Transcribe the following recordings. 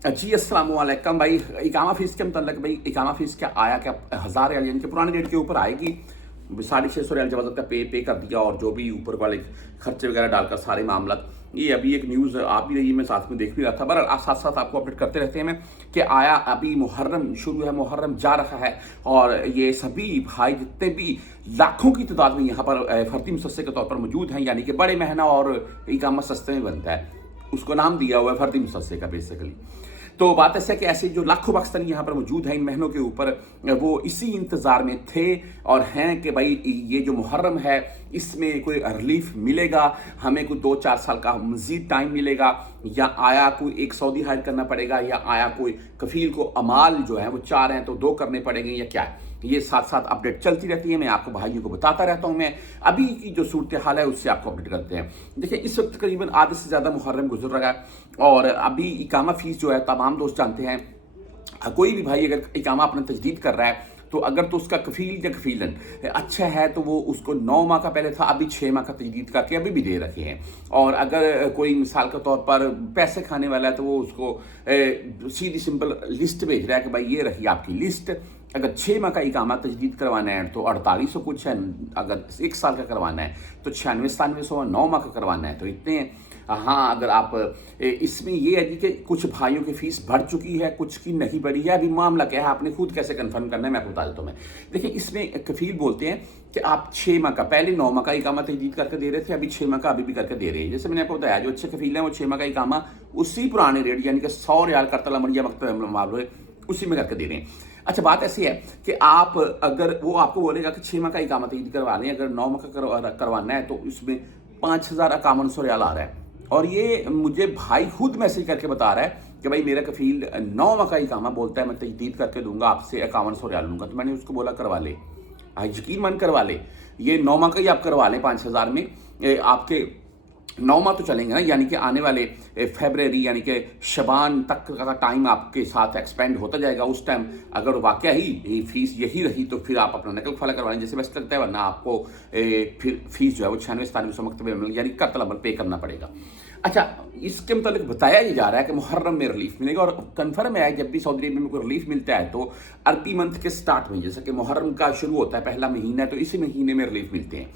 जी अस्सलाम वालेकुम भाई। इकामा फ़ीस के मतलब भाई इकामा फ़ीस क्या आया क्या 1000 रियाल यानी कि पुराने रेट के ऊपर आएगी। 650 रियाल जब का पे कर दिया और जो भी ऊपर वाले खर्चे वगैरह डालकर सारे मामला। ये अभी एक न्यूज़ आ भी रही है, मैं साथ में देख भी रहा था। बहरहाल साथ साथ आपको अपडेट करते रहते हैं मैं कि आया अभी मुहर्रम शुरू है, मुहर्रम जा रहा है और ये सभी भाई जितने भी लाखों की तादाद में यहाँ पर फर्दी मुसस्से के तौर पर मौजूद हैं, यानी कि बड़े महीना और इकामा सस्ते में बनता है, उसको नाम दिया हुआ है फर्दी मुसस्से का बेसिकली। तो बात ऐसा है कि ऐसे जो लाखों पाकिस्तानी यहाँ पर मौजूद हैं इन महीनों के ऊपर, वो इसी इंतज़ार में थे और हैं कि भाई ये जो मुहर्रम है इसमें कोई रिलीफ मिलेगा, हमें कोई 2-4 साल का मज़ीद टाइम मिलेगा, या आया कोई एक सऊदी हायर करना पड़ेगा, या आया कोई कफ़ील को अमाल जो है वो 4 हैं तो 2 करने पड़ेंगे, या क्या है। ये साथ साथ अपडेट चलती रहती है, मैं आपको भाइयों को बताता रहता हूँ। मैं अभी की जो सूरत हाल है उससे आपको अपडेट करते हैं। देखिए इस वक्त तकरीबन आधे से ज़्यादा मुहर्रम गुजर रहा है और अभी इकामा फ़ीस जो है तमाम दोस्त जानते हैं, कोई भी भाई अगर इकामा अपना तजदीद कर रहा है तो अगर तो उसका कफील या कफीलन अच्छा है तो वो उसको 9 माह का पहले था, अभी 6 माह का तजदीद करके अभी भी दे रखे हैं। और अगर कोई मिसाल के तौर पर पैसे खाने वाला है तो वो उसको सीधी सिंपल लिस्ट भेज रहा है कि भाई ये रही आपकी लिस्ट। अगर 6 माह का इकामा तजदीद करवाना है तो 4800 कुछ है, अगर 1 साल का करवाना है तो 96-9700, 9 माह का करवाना है तो इतने हैं। हाँ, अगर आप इसमें ये है कि कुछ भाइयों की फीस बढ़ चुकी है, कुछ की नहीं बढ़ी है। अभी मामला क्या है आपने खुद कैसे कंफर्म करना है मैं आपको बता देता हूँ। मैं देखिए इसमें कफील बोलते हैं कि आप 6 माह का, पहले 9 माह का इकामा तजदीद करके दे रहे थे, अभी 6 माह का अभी भी करके दे रहे हैं। जैसे मैंने आपको बताया जो अच्छे कफील हैं वो 6 माह का इकामा उसी पुराने रेट यानी कि 100 रियाल करतल अमर या मकतब उसी में करके दे रहे हैं। अच्छा बात ऐसी है कि आप अगर वो आपको बोलेगा कि 6 माह का इकामा तजदीद करवा लें, अगर 9 माह का करवाना है तो उसमें 5100 रियाल आ रहा है। और ये मुझे भाई खुद मैसेज करके बता रहा है कि भाई मेरा कफील 9 माह का इकामा बोलता है मैं तजदीद करके दूंगा, आपसे 5100 रियाल लूंगा। तो मैंने उसको बोला करवा ले, यकीन मन करवा ले, ये 9 माह का ही आप करवा लें 5000 में। आपके 9 माह तो चलेंगे ना, यानी कि आने वाले फरवरी यानी कि शबान तक का टाइम आपके साथ एक्सपेंड होता जाएगा। उस टाइम अगर वाकया ही फीस यही रही तो फिर आप अपना नकल फला करवा लें जैसे बेस्ट लगता है, वरना आपको फिर फीस जो है वो 96-9700 मकतब यानी करतल अमल पे करना पड़ेगा। अच्छा इसके मतलब बताया ये जा रहा है कि मुहर्रम में रिलीफ मिलेगा और कन्फर्म है जब भी सऊदी अरब में कोई रिलीफ मिलता है तो अरबी मंथ के स्टार्ट में, जैसे कि मुहर्रम का शुरू होता है पहला महीना है तो इसी महीने में रिलीफ मिलते हैं।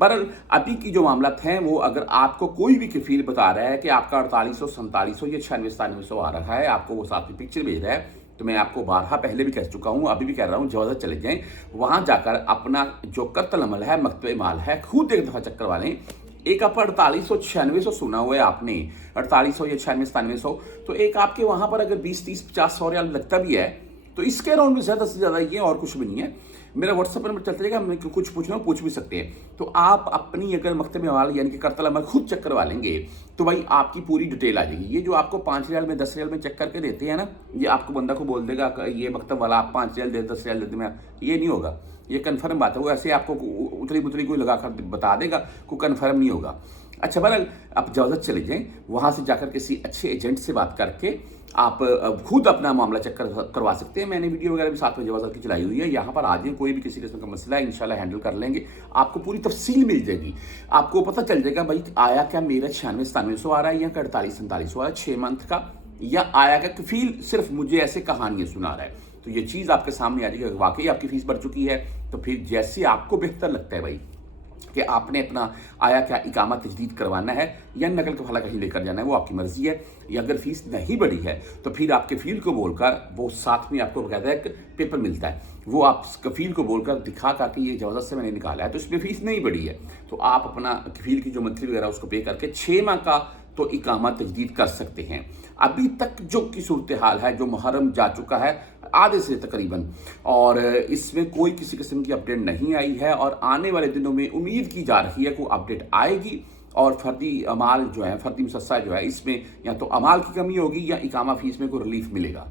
बहरहाल अभी की जो मामला हैं वो अगर आपको कोई भी कफील बता रहा है कि आपका 4800-4700 या 96-9700 आ रहा है, आपको वो साथ में पिक्चर भेज रहा है, तो मैं आपको बारहा पहले भी कह चुका हूँ, अभी भी कह रहा हूँ, जवाज़त चले जाएं वहाँ जाकर अपना जो कत्ल अमल है मकतब माल है खुद एक दफ़ा चक्कर वालें। एक आप 4800-9600 सुना हुआ है आपने, 4800 या 96-9700, तो एक आपके वहाँ पर अगर 20-30-50-100 रियाल लगता भी है तो इसके अराउंड में ज़्यादा से ज़्यादा ये और कुछ भी नहीं है। मेरा व्हाट्सएप नंबर चलता रहेगा, मैं कुछ पूछना पूछ भी सकते हैं। तो आप अपनी अगर मकतब अमाल यानी कि करतल अमल खुद चेक करवा लेंगे तो भाई आपकी पूरी डिटेल आ जाएगी। ये जो आपको 5 रियाल में 10 रियाल में चेक करके देते हैं ना, ये आपको बंदा को बोल देगा ये मकतब वाला आप 5 रियाल दे 10 रियाल दे, मैं ये नहीं होगा, ये कन्फर्म बात है। वो ऐसे आपको उतरी बुतरी कोई लगा कर बता देगा, कोई कन्फर्म नहीं होगा। अच्छा बहरहाल आप जवाज़त चले जाएँ, वहाँ से जाकर किसी अच्छे एजेंट से बात करके आप खुद अपना मामला चेक करवा सकते हैं। मैंने वीडियो वगैरह भी साथ में जवाज़त की चलाई हुई है, यहाँ पर आ जाए, कोई भी किसी किस्म का मसला है इंशाल्लाह हैंडल कर लेंगे, आपको पूरी तफसील मिल जाएगी। आपको पता चल जाएगा भाई आया क्या मेरा 96-9700 आ रहा है या 48-4700 आ रहा है 6 मंथ का, या आया क्या कफील सिर्फ मुझे ऐसे कहानियाँ सुना रहा है। तो ये चीज़ आपके सामने आ जाएगी। वाकई आपकी फीस बढ़ चुकी है तो फिर जैसे आपको बेहतर लगता है भाई कि आपने अपना आया क्या इकामा तजदीद करवाना है या नकल का फला कहीं लेकर जाना है, वो आपकी मर्जी है। या अगर फीस नहीं बढ़ी है तो फिर आपके कफील को बोलकर, वो साथ में आपको बकायदा एक पेपर मिलता है, वो आप कफील को बोलकर दिखा कर कि ये जवाज़त से मैंने निकाला है तो इसमें फीस नहीं बढ़ी है, तो आप अपना कफील की जो मंथली वगैरह उसको पे करके 6 माह का तो इकामा तजदीद कर सकते हैं। अभी तक जो की सूरत हाल है, जो मुहर्रम जा चुका है आधे से तकरीबन, और इसमें कोई किसी किस्म की अपडेट नहीं आई है और आने वाले दिनों में उम्मीद की जा रही है कि अपडेट आएगी और फर्दी अमाल जो है, फर्दी मुसस्सा जो है, इसमें या तो अमाल की कमी होगी या इकामा फीस में कोई रिलीफ मिलेगा।